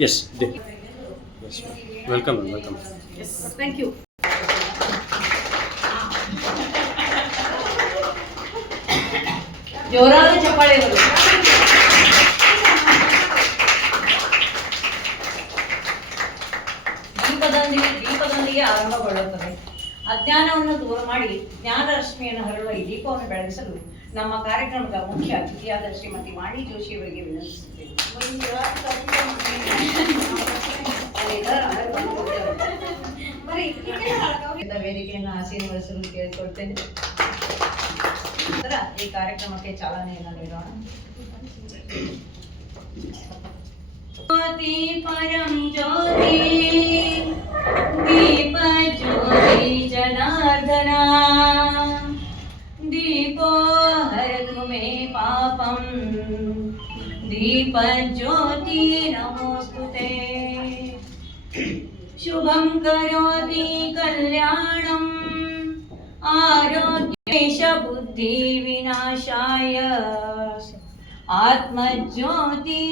Yes, yes, welcome, welcome. Yes, thank you. ಜೋರಾದ ಚಪ್ಪಾಳೆಗಳು. ದೀಪದೊಂದಿಗೆ ಆರಂಭಗೊಳ್ಳುತ್ತದೆ. ಅಜ್ಞಾನವನ್ನು ದೂರ ಮಾಡಿ ಜ್ಞಾನರಶ್ಮಿಯನ್ನು ಹರಡುವ ಈ ದೀಪವನ್ನು ಬೆಳಗಿಸಲು ನಮ್ಮ ಕಾರ್ಯಕ್ರಮದ ಮುಖ್ಯ ಅತಿಥಿಯಾದ ಶ್ರೀಮತಿ ವಾಣಿ ಜೋಶಿ ಅವರಿಗೆ ವಿನಂತಿಸುತ್ತೇವೆ. ವೇದಿಕೆಯನ್ನು ಆಸೀನಗೊಳಿಸಲು ಕೇಳಿಕೊಳ್ತೇನೆ. ನಂತರ ಈ ಕಾರ್ಯಕ್ರಮಕ್ಕೆ ಚಾಲನೆಯನ್ನು ನೀಡೋಣ. ಜ್ಯೋತಿ ಪರಂ ಜ್ಯೋತಿ ದೀಪ ಜ್ಯೋತಿ ಜನಾರ್ದನ ದೀಪೋ ಹರತು ಮೇ ಪಾಪಂ ದೀಪ ಜ್ಯೋತಿ ನಮೋಸ್ತುತೆ ಶುಭಂ ಕರೋತಿ ಕಲ್ಯಾಣಂ ಆರೋಗ್ಯೇಶ ಬುದ್ಧಿ ವಿನಾಶಾಯ ಆತ್ಮಜ್ಯೋತಿ